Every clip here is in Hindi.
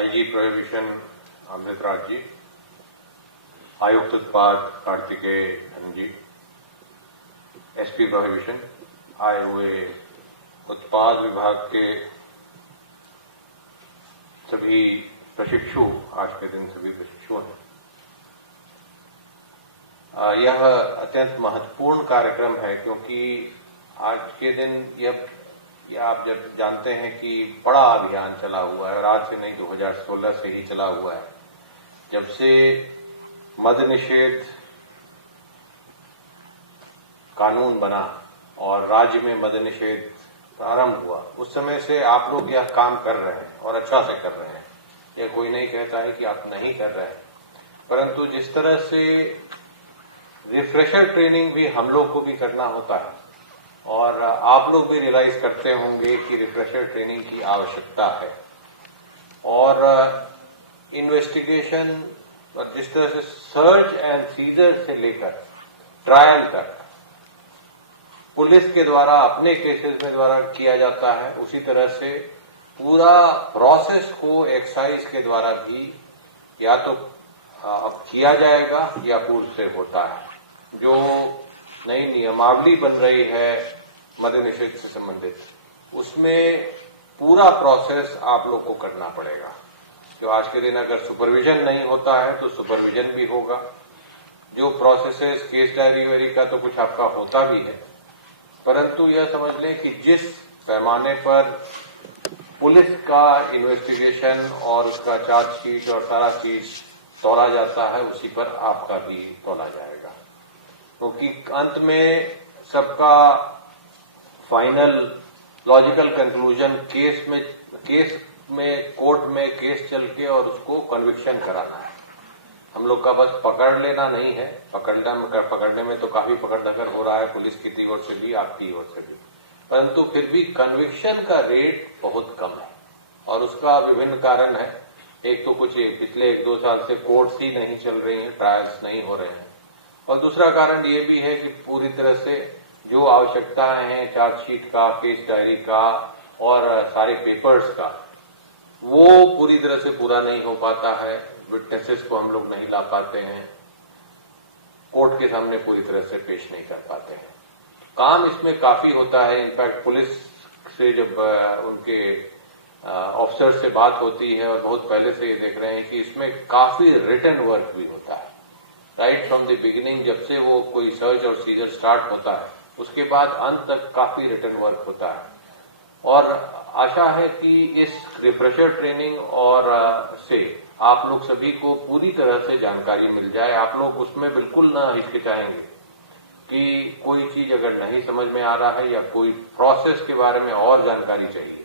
आईजी प्रोहिबिशन अमृतराज जी, आयुक्त उत्पाद कार्तिकेय धन जी, एसपी प्रोहिबिशन, आए हुए उत्पाद विभाग के सभी प्रशिक्षु, आज के दिन सभी प्रशिक्षु हैं। यह अत्यंत महत्वपूर्ण कार्यक्रम है क्योंकि आज के दिन यह आप जब जानते हैं कि बड़ा अभियान चला हुआ है और आज से नहीं 2016 से ही चला हुआ है। जब से मद्य निषेध कानून बना और राज्य में मद्य निषेध प्रारंभ हुआ, उस समय से आप लोग यह काम कर रहे हैं और अच्छा से कर रहे हैं। यह कोई नहीं कहता है कि आप नहीं कर रहे हैं, परंतु जिस तरह से रिफ्रेशर ट्रेनिंग भी हम लोग को भी करना होता है और आप लोग भी रियलाइज करते होंगे कि रिफ्रेशर ट्रेनिंग की आवश्यकता है। और इन्वेस्टिगेशन और जिस तरह से सर्च एंड सीजर से लेकर ट्रायल तक पुलिस के द्वारा अपने केसेस में द्वारा किया जाता है, उसी तरह से पूरा प्रोसेस को एक्साइज के द्वारा भी या तो अब किया जाएगा या पूर्व से होता है। जो नई नियमावली बन रही है मद्य निषेध से संबंधित, उसमें पूरा प्रोसेस आप लोग को करना पड़ेगा। जो आज के दिन अगर सुपरविजन नहीं होता है तो सुपरविजन भी होगा। जो प्रोसेसेस केस डायरी वेरी का तो कुछ आपका होता भी है, परंतु यह समझ लें कि जिस पैमाने पर पुलिस का इन्वेस्टिगेशन और उसका चार्जशीट और सारा चीज तोला जाता है, उसी पर आपका भी तोला जाएगा। क्योंकि अंत में सबका फाइनल लॉजिकल कंक्लूजन केस में कोर्ट में केस चल के और उसको कन्विक्शन कराना है। हम लोग का बस पकड़ लेना नहीं है। पकड़ने में तो काफी पकड़-धकड़ हो रहा है पुलिस की ओर से भी, आपकी ओर से भी, परंतु फिर भी कन्विक्शन का रेट बहुत कम है और उसका विभिन्न कारण है। एक तो कुछ पिछले 1-2 साल से कोर्ट्स ही नहीं चल रही हैं, ट्रायल्स नहीं हो रहे हैं, और दूसरा कारण ये भी है कि पूरी तरह से जो आवश्यकताएं हैं चार्जशीट का, केस डायरी का और सारे पेपर्स का, वो पूरी तरह से पूरा नहीं हो पाता है। विटनेसेस को हम लोग नहीं ला पाते हैं, कोर्ट के सामने पूरी तरह से पेश नहीं कर पाते हैं। काम इसमें काफी होता है। इनफैक्ट पुलिस से जब उनके ऑफिसर से बात होती है और बहुत पहले से ये देख रहे हैं कि इसमें काफी रिटन वर्क भी होता है। राइट फ्रॉम द बिगिनिंग, जब से वो कोई सर्च और सीजर स्टार्ट होता है, उसके बाद अंत तक काफी रिटन वर्क होता है। और आशा है कि इस रिफ्रेशर ट्रेनिंग और से आप लोग सभी को पूरी तरह से जानकारी मिल जाए। आप लोग उसमें बिल्कुल ना हिचकिचाएंगे कि कोई चीज अगर नहीं समझ में आ रहा है या कोई प्रोसेस के बारे में और जानकारी चाहिए,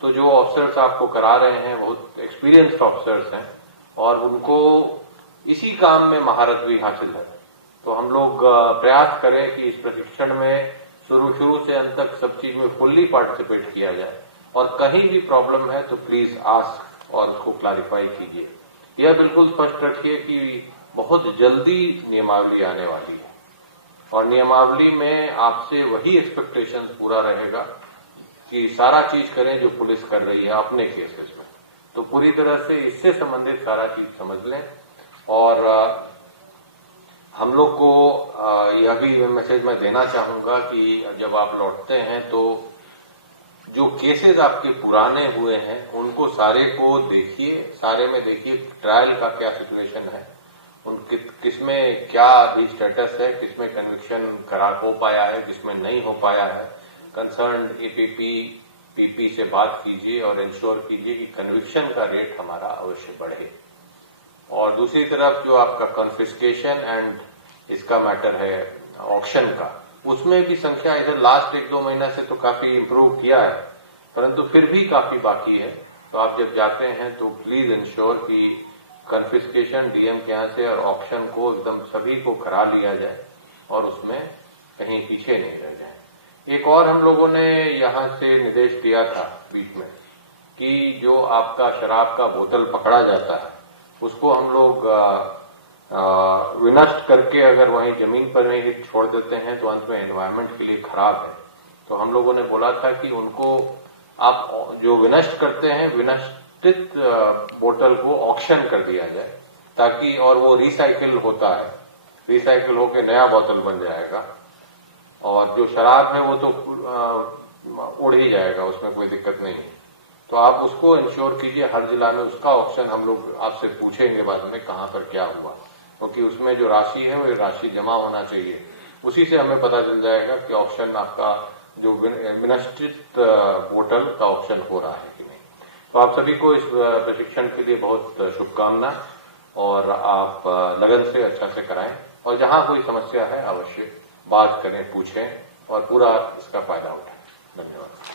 तो जो ऑफिसर्स आपको करा रहे हैं बहुत एक्सपीरियंस्ड ऑफिसर्स हैं और उनको इसी काम में महारत भी हासिल है। तो हम लोग प्रयास करें कि इस प्रशिक्षण में शुरू से अंत तक सब चीज में फुल्ली पार्टिसिपेट किया जाए और कहीं भी प्रॉब्लम है तो प्लीज आस्क और उसको क्लैरिफाई कीजिए। यह बिल्कुल स्पष्ट रखिए कि बहुत जल्दी नियमावली आने वाली है और नियमावली में आपसे वही एक्सपेक्टेशंस पूरा रहेगा कि सारा चीज करें जो पुलिस कर रही है अपने केसेस में। तो पूरी तरह से इससे संबंधित सारा चीज समझ लें। और हम लोग को यह भी मैसेज मैं देना चाहूंगा कि जब आप लौटते हैं तो जो केसेस आपके पुराने हुए हैं उनको सारे को देखिए, सारे में देखिए ट्रायल का क्या सिचुएशन है, किसमें क्या अभी स्टेटस है, किसमें कन्विक्शन हो पाया है, किसमें नहीं हो पाया है। कंसर्न एपीपी पीपी से बात कीजिए और इंश्योर कीजिए कि कन्विक्शन का रेट हमारा अवश्य बढ़े। और दूसरी तरफ जो आपका कॉन्फिस्केशन एंड इसका मैटर है ऑक्शन का, उसमें भी संख्या इधर लास्ट 1-2 महीना से तो काफी इम्प्रूव किया है, परंतु फिर भी काफी बाकी है। तो आप जब जाते हैं तो प्लीज इंश्योर कि कॉन्फिस्केशन डीएम के यहाँ से और ऑक्शन को एकदम सभी को करा लिया जाए और उसमें कहीं पीछे नहीं रह जाए। एक और हम लोगों ने यहाँ से निर्देश दिया था बीच में कि जो आपका शराब का बोतल पकड़ा जाता है उसको हम लोग विनष्ट करके अगर वहीं जमीन पर नहीं छोड़ देते हैं तो अंत में एनवायरमेंट के लिए खराब है। तो हम लोगों ने बोला था कि उनको आप जो विनष्ट करते हैं, विनष्ट मिनस्टित बोतल को ऑक्शन कर दिया जाए, ताकि, और वो रिसाइकिल होता है, रिसाइकिल होकर नया बोतल बन जाएगा, और जो शराब है वो तो उड़ ही जाएगा, उसमें कोई दिक्कत नहीं है। तो आप उसको इंश्योर कीजिए, हर जिला में उसका ऑक्शन हम लोग आपसे पूछेंगे बाद में कहां पर क्या हुआ, क्योंकि उसमें जो राशि है वो राशि जमा होना चाहिए, उसी से हमें पता चल जाएगा कि ऑक्शन आपका जो मिनस्टित बोतल का ऑक्शन हो रहा है कि नहीं। तो आप सभी को इस प्रशिक्षण के लिए बहुत शुभकामना, और आप लगन से अच्छा से कराएं, और जहां कोई समस्या है अवश्य बात करें, पूछें और पूरा इसका फायदा उठाएं। धन्यवाद।